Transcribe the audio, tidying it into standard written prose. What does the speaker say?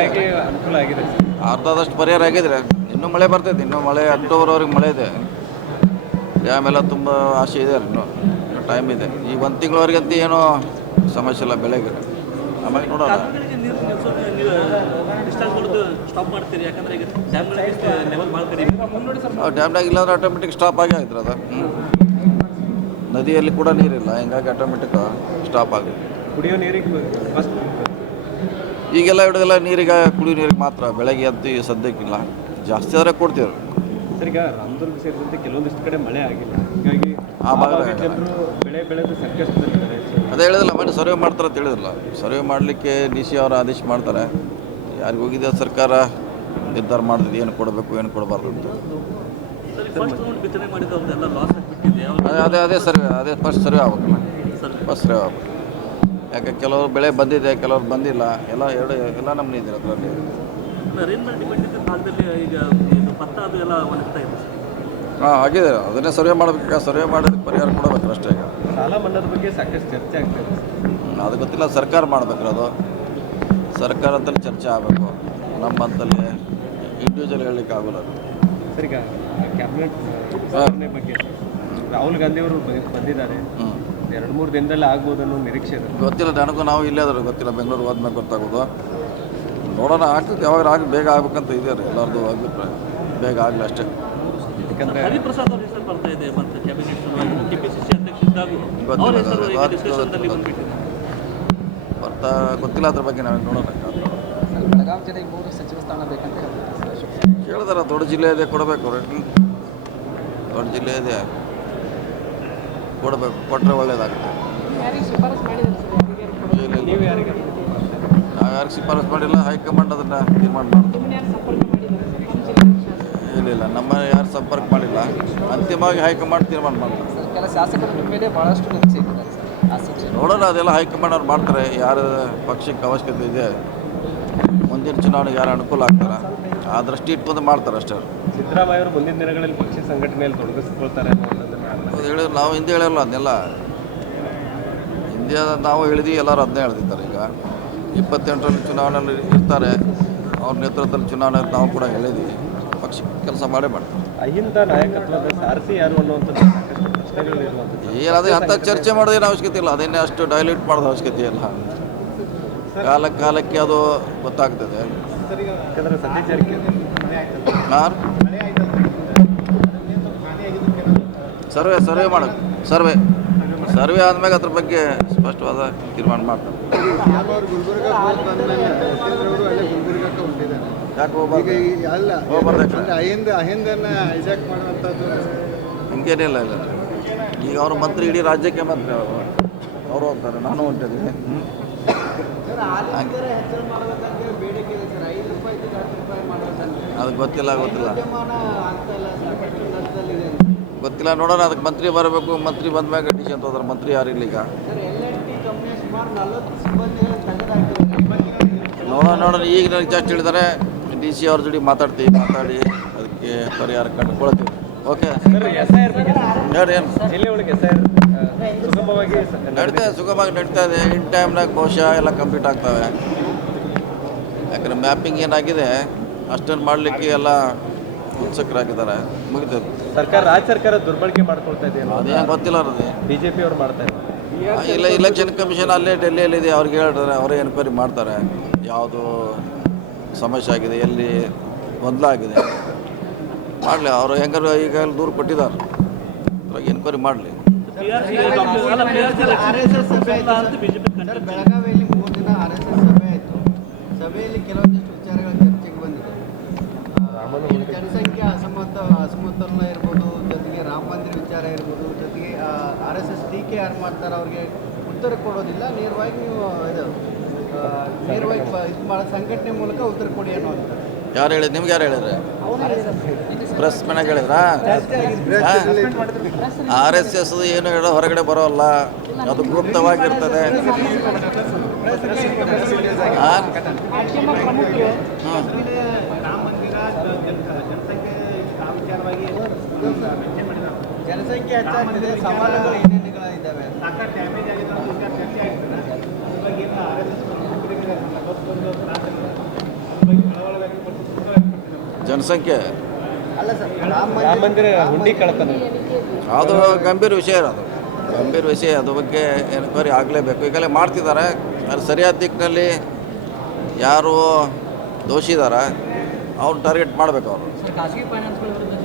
ಆಗಿದೆ, ಅನುಕೂಲ ಆಗಿದೆ. ಅರ್ಧದಷ್ಟು ಪರಿಹಾರ ಆಗಿದ್ರೆ ಇನ್ನೂ ಮಳೆ ಬರ್ತೈತೆ. ಇನ್ನೂ ಮಳೆ ಅಕ್ಟೋಬರ್ವರೆಗೆ ಮಳೆ ಇದೆ. ಡ್ಯಾಮ್ ಎಲ್ಲ ತುಂಬ ಆಸೆ ಇದೆ. ಇನ್ನೂ ಟೈಮ್ ಇದೆ. ಈ ಒಂದು ತಿಂಗಳವರೆಗೆ ಅಂತ ಏನೋ ಸಮಸ್ಯೆ ಇಲ್ಲ ಬೆಳೆಗೆ. ಆಮೇಲೆ ನೋಡೋಣ. ಡ್ಯಾಮ್ನಾಗ ಇಲ್ಲಾಂದ್ರೆ ಆಟೋಮೆಟಿಕ್ ಸ್ಟಾಪ್ ಆಗೇ ಆಯ್ತು ಅದು. ನದಿಯಲ್ಲಿ ಕೂಡ ನೀರಿಲ್ಲ, ಹಿಂಗಾಗಿ ಆಟೋಮೆಟಿಕ್ ಸ್ಟಾಪ್ ಆಗಿದೆ. ಕುಡಿಯೋ ನೀರಿಗೆ ಈಗೆಲ್ಲ ಹಿಡಿದೆಲ್ಲ ನೀರಿಗೆ, ಕುಡಿಯೋ ನೀರಿಗೆ ಮಾತ್ರ. ಬೆಳಗ್ಗೆ ಅಂತೂ ಸದ್ಯಕ್ಕಿಲ್ಲ. ಜಾಸ್ತಿ ಆದರೆ ಕೊಡ್ತೀವಿ. ಸರ್, ಈಗ ರಾಮದುರ್ಗ ಸೇರಿದಂತೆ ಕೆಲವೊಂದಿಷ್ಟು ಕಡೆ ಮಳೆ ಆಗಿಲ್ಲ, ಹೀಗಾಗಿ ಆ ಭಾಗದ ಜನರು ಬೆಳೆ ಬೆಳೆದು ಸಂಕಷ್ಟದಲ್ಲಿದ್ದಾರೆ. ಅದೇ ಹೇಳಿದಿಲ್ಲ, ಮನೆ ಸರ್ವೆ ಮಾಡ್ತಾರೆ ಅಂತ ಹೇಳಿದಿಲ್ಲ. ಸರ್ವೆ ಮಾಡಲಿಕ್ಕೆ ಡಿ ಸಿ ಅವರು ಆದೇಶ ಮಾಡ್ತಾರೆ. ಯಾರಿಗೆ ಹೋಗಿದೆ ಸರ್ಕಾರ ನಿರ್ಧಾರ ಮಾಡಿದ್ರೆ ಏನು ಕೊಡಬೇಕು ಏನು ಕೊಡಬಾರ್ದು ಅಂತ. ಅದೇ ಸರ್ವೆ, ಅದೇ ಫಸ್ಟ್ ಸರ್ವೆ ಆಗ್ಬೇಕಲ್ಲ. ಫಸ್ಟ್ ಸರ್ವೆ ಆಗ್ಬೇಕು. ಯಾಕೆ ಕೆಲವರು ಬೆಳೆ ಬಂದಿದೆ, ಕೆಲವ್ರು ಬಂದಿಲ್ಲ. ಎಲ್ಲ ನಮ್ಮನೆ ಇದೆ ಅದರಲ್ಲಿ. ಹಾಂ, ಆಗಿದೆ. ಅದನ್ನೇ ಸರ್ವೆ ಮಾಡಬೇಕು. ಸರ್ವೆ ಮಾಡೋದಕ್ಕೆ ಪರಿಹಾರ ಕೊಡಬೇಕು ಅಷ್ಟೇ. ಈಗ ಸಾಲ ಮನ್ನಾದ ಬಗ್ಗೆ ಸಾಕಷ್ಟು ಚರ್ಚೆ ಆಗ್ತಾಯಿದೆ. ಅದು ಗೊತ್ತಿಲ್ಲ, ಸರ್ಕಾರ ಮಾಡಬೇಕ್ರಿ. ಅದು ಸರ್ಕಾರದಲ್ಲಿ ಚರ್ಚೆ ಆಗಬೇಕು. ನಮ್ಮಂತಲ್ಲಿ ಇಂಡಿವಿಜುವಲ್ ಹೇಳಲಿಕ್ಕೆ ಆಗೋಲ್ಲ. ಸರ್, ಈಗ ಕ್ಯಾಬಿನೆಟ್ ವಿಸ್ತರಣೆ ಬಗ್ಗೆ ರಾಹುಲ್ ಗಾಂಧಿ ಅವರು ಬಂದಿದ್ದಾರೆ. 2-3 ದಿನದಲ್ಲಿ ಆಗ್ಬೋದು ಅನ್ನೋ ನಿರೀಕ್ಷೆ ಇದೆ. ಗೊತ್ತಿಲ್ಲ ನನಗೂ. ನಾವು ಇಲ್ಲೇ ಅದ್ರ ಗೊತ್ತಿಲ್ಲ. ಬೆಂಗಳೂರು ಹೋದ್ಮೇಲೆ ಗೊತ್ತಾಗೋದು. ನೋಡೋಣ. ಆಗ್ತದೆ, ಯಾವಾಗ ಬೇಗ ಆಗ್ಬೇಕಂತ ಇದೆ ರೀ ಎಲ್ಲರದು ಅಭಿಪ್ರಾಯ. ಬೇಗ ಆಗಲಿ ಅಷ್ಟೇ. ಯಾಕಂದರೆ ಹರಿಪ್ರಸಾದ್ ಅವ್ರ ಹೆಸರು ಬರ್ತಾ ಇದೆ ಮತ್ತು ಕ್ಯಾಬಿನೆಟ್ ಕೆಪಿಸಿಸಿ ಅಧ್ಯಕ್ಷ ಇದ್ದಾಗೂ ಬರ್ತಾ ಗೊತ್ತಿಲ್ಲ. ಅದ್ರ ಬಗ್ಗೆ ನಾವು ನೋಡೋಣ. ಬೆಳಗಾವಿ ಜಿಲ್ಲೆಗೆ 3 ಸಚಿವ ಸ್ಥಾನ ಬೇಕಂತ ಕೇಳಿದಾರೆ. ದೊಡ್ಡ ಜಿಲ್ಲೆ ಇದೆ, ಕೊಡಬೇಕು. ದೊಡ್ಡ ಜಿಲ್ಲೆ ಇದೆ, ಕೊಡಬೇಕು. ಕೊಟ್ಟರೆ ಒಳ್ಳೇದಾಗುತ್ತೆ. ನಾವು ಯಾರಿಗೆ ಶಿಫಾರಸು ಮಾಡಿಲ್ಲ. ಹೈಕಮಾಂಡ್ ಅದನ್ನು ತೀರ್ಮಾನ ಮಾಡ್ತೀವಿ. ಇಲ್ಲ, ನಮ್ಮ ಯಾರು ಸಂಪರ್ಕ ಮಾಡಿಲ್ಲ. ಅಂತಿಮವಾಗಿ ಹೈಕಮಾಂಡ್ ತೀರ್ಮಾನ ಮಾಡ್ತಾರೆ. ಕೆಲ ಶಾಸಕರ ಮೇಲೆ ಭಾಳಷ್ಟು ನಿರೀಕ್ಷೆ ಇದ್ದಾರೆ. ನೋಡೋಣ, ಅದೆಲ್ಲ ಹೈಕಮಾಂಡ್ ಅವ್ರು ಮಾಡ್ತಾರೆ. ಯಾರು ಪಕ್ಷಕ್ಕೆ ಅವಶ್ಯಕತೆ ಇದೆ, ಮುಂದಿನ ಚುನಾವಣೆಗೆ ಯಾರು ಅನುಕೂಲ ಆಗ್ತಾರೆ ಆ ದೃಷ್ಟಿ ಇಟ್ಕೊಂಡು ಮಾಡ್ತಾರೆ ಅಷ್ಟೇ. ಸಿದ್ದರಾಮಯ್ಯ ಅವರು ಮುಂದಿನ ದಿನಗಳಲ್ಲಿ ಪಕ್ಷ ಸಂಘಟನೆಯಲ್ಲಿ ತೊಡಗಿಸ್ಕೊಳ್ತಾರೆ ಅದು ಹೇಳಿದ್ರು. ನಾವು ಹಿಂದೆ ಹೇಳಿರಲ್ಲ ಅದನ್ನೆಲ್ಲ. ಹಿಂದೆ ನಾವು ಹೇಳಿದ್ವಿ, ಎಲ್ಲರೂ ಅದನ್ನೇ ಹೇಳ್ತಿದ್ದಾರೆ. ಈಗ 28ರಲ್ಲಿ ಚುನಾವಣೆಯಲ್ಲಿ ಇರ್ತಾರೆ. ಅವ್ರ ನೇತೃತ್ವದಲ್ಲಿ ಚುನಾವಣೆ ನಾವು ಕೂಡ ಹೇಳಿದ್ವಿ. ಪಕ್ಷ ಕೆಲಸ ಮಾಡೇ ಮಾಡ್ತಾರೆ. ಅಹಿಂದ ನಾಯಕತ್ವದ ಸಾರಥಿ ಯಾರು ಅನ್ನುವಂಥದ್ದು ಸಾಕಷ್ಟು ಪ್ರಶ್ನೆಗಳು ಇರುವಂಥದ್ದು. ಏನಾದರೂ ಅಂಥ ಚರ್ಚೆ ಮಾಡೋದೇನು ಅವಶ್ಯಕತೆ ಇಲ್ಲ. ಅದನ್ನೇ ಅಷ್ಟು ಡೈಲ್ಯೂಟ್ ಮಾಡೋದು ಅವಶ್ಯಕತೆ ಇಲ್ಲ. ಕಾಲಕ್ಕೆ ಅದು ಗೊತ್ತಾಗ್ತದೆ. ಯಾಕಂದರೆ ಸತೀಶ್ ಜಾರಕಿಹೊಳಿ ಸರ್ವೆ ಮಾಡೋದು. ಸರ್ವೆ ಆದ್ಮೇಲೆ ಅದ್ರ ಬಗ್ಗೆ ಸ್ಪಷ್ಟವಾದ ತೀರ್ಮಾನ ಮಾಡ್ತಾರೆ. ಯಾಕೆ ಹಿಂಗೇನಿಲ್ಲ. ಇಲ್ಲ, ಈಗ ಅವರು ಮಂತ್ರಿ, ಇಡೀ ರಾಜ್ಯಕ್ಕೆ ಮಂತ್ರಿ ಅವರು ಹೋಗ್ತಾರೆ. ನಾನು ಹೊಂಟಿದ್ದೀನಿ. ಅದು ಗೊತ್ತಿಲ್ಲ. ನೋಡೋಣ. ಅದಕ್ಕೆ ಮಂತ್ರಿ ಬರಬೇಕು. ಮಂತ್ರಿ ಬಂದ್ಮ್ಯಾಗ ಡಿ ಸಿ ಅಂತ ಹೋದ್ರೆ ಮಂತ್ರಿ ಯಾರಿಲ್ಲ ಈಗ. ನೋಡೋಣ. ಈಗ ನನಗೆ ಜಾಸ್ತಿ ಹೇಳಿದ್ದಾರೆ. ಡಿ ಸಿ ಅವ್ರ ಜೊತೆ ಮಾತಾಡಿ ಅದಕ್ಕೆ ಪರಿಹಾರ ಕಂಡುಕೊಳ್ತೀವಿ. ಓಕೆ. ಹೇಳಿ. ಏನು ಜಿಲ್ಲೆ ಒಳಗೆ ಸುಗಮವಾಗಿ ನಡೀತಾ ಇದೆ. ಇನ್ ಟೈಮ್ನಾಗ ಬಹುಶಃ ಎಲ್ಲ ಕಂಪ್ಲೀಟ್ ಆಗ್ತವೆ. ಯಾಕಂದರೆ ಮ್ಯಾಪಿಂಗ್ ಏನಾಗಿದೆ ಅಷ್ಟನ್ನು ಮಾಡಲಿಕ್ಕೆ ಎಲ್ಲ ಉತ್ಸುಕರಾಗಿದ್ದಾರೆ. ಮುಗಿತದೆ. ರಾಜ್ಯ ಸರ್ಕಾರ ದುರ್ಬಳಕೆ ಮಾಡ್ಕೊಳ್ತಾ ಇದೆ. ಅದೇನು ಗೊತ್ತಿಲ್ಲ. ಅದು ಬಿಜೆಪಿ ಅವರು ಮಾಡ್ತಾ ಇದ್ದಾರೆ. ಇಲ್ಲ, ಇಲೆಕ್ಷನ್ ಕಮಿಷನ್ ಅಲ್ಲೇ ಡೆಲ್ಲಿಯಲ್ಲಿದೆ. ಅವ್ರಿಗೆ ಹೇಳ್ತಾರೆ, ಅವರೇ ಎನ್ಕ್ವೈರಿ ಮಾಡ್ತಾರೆ. ಯಾವುದು ಸಮಸ್ಯೆ ಆಗಿದೆ, ಎಲ್ಲಿ ಗೊಂದಲ ಆಗಿದೆ ಮಾಡಲಿ. ಅವರು ಹೆಂಗಾರು ಈಗ ದೂರು ಕೊಟ್ಟಿದ್ದಾರೆ. ಅದ್ರಾಗ ಎನ್ಕ್ವೈರಿ ಮಾಡಲಿ. ಬೆಳಗಾವಿಯಲ್ಲಿ 3 ದಿನ RSS ಸಭೆ ಆಯಿತು. ಸಭೆಯಲ್ಲಿ ಕೆಲವೊಂದಿಷ್ಟು ವಿಚಾರಗಳ ಚರ್ಚೆಗೆ ಬಂದಿದೆ. ಜನಸಂಖ್ಯೆ ಅಸಮತೋಲನ ಇರ್ಬೋದು, ಜೊತೆಗೆ ರಾಮ ಮಂದಿರ ವಿಚಾರ ಇರ್ಬೋದು, ಜೊತೆಗೆ RSS ಟೀಕೆ ಯಾರು ಮಾಡ್ತಾರೆ ಅವ್ರಿಗೆ ಉತ್ತರ ಕೊಡೋದಿಲ್ಲ. ನೇರವಾಗಿ ನೀವು ಸಂಘಟನೆ ಮೂಲಕ ಉತ್ತರ ಕೊಡಿ ಅನ್ನೋದು. ಯಾರು ಹೇಳಿದ್ರು? ನಿಮ್ಗೆ ಯಾರು ಹೇಳಿದ್ರೆ? ಪ್ರೆಸ್ ಮನೆಗೆ ಹೇಳಿದ್ರಾ? RSS ಏನು ಹೇಳೋ ಹೊರಗಡೆ ಬರೋಲ್ಲ. ಅದು ಗುಪ್ತವಾಗಿರ್ತದೆ. ಜನಸಂಖ್ಯೆ ಹೆಚ್ಚಾಗ್ತಿದೆ, ಸವಾಲುಗಳು ಏನೇನುಗಳಿದ್ದಾವೆ, ಸಾಕಷ್ಟು ಡ್ಯಾಮೇಜ್ ಆಗಿದೆ, ಚರ್ಚೆ ಆಗ್ತದೆ. ಜನಸಂಖ್ಯೆ ಅಲ್ಲ ಸರ್ ರಾಮ ಮಂದಿರ ಹುಂಡಿ ಕಳ್ತನ ಅದು ಗಂಭೀರ ವಿಷಯ ಅದು ಗಂಭೀರ ವಿಷಯ. ಅದ್ರ ಬಗ್ಗೆ ಎನ್ಕ್ವೈರಿ ಆಗಲೇಬೇಕು. ಈಗಲೇ ಮಾಡ್ತಿದ್ದಾರೆ. ಅದು ಸರಿಯಾದ ದಿಕ್ಕಿನಲ್ಲಿ ಯಾರು ದೋಷಿ ಇದ್ದಾರೆ ಅವ್ರು ಟಾರ್ಗೆಟ್ ಮಾಡಬೇಕು ಅವರು. ಖಾಸಗಿ ಫೈನಾನ್ಸ್ಗಳ ವಿರುದ್ಧ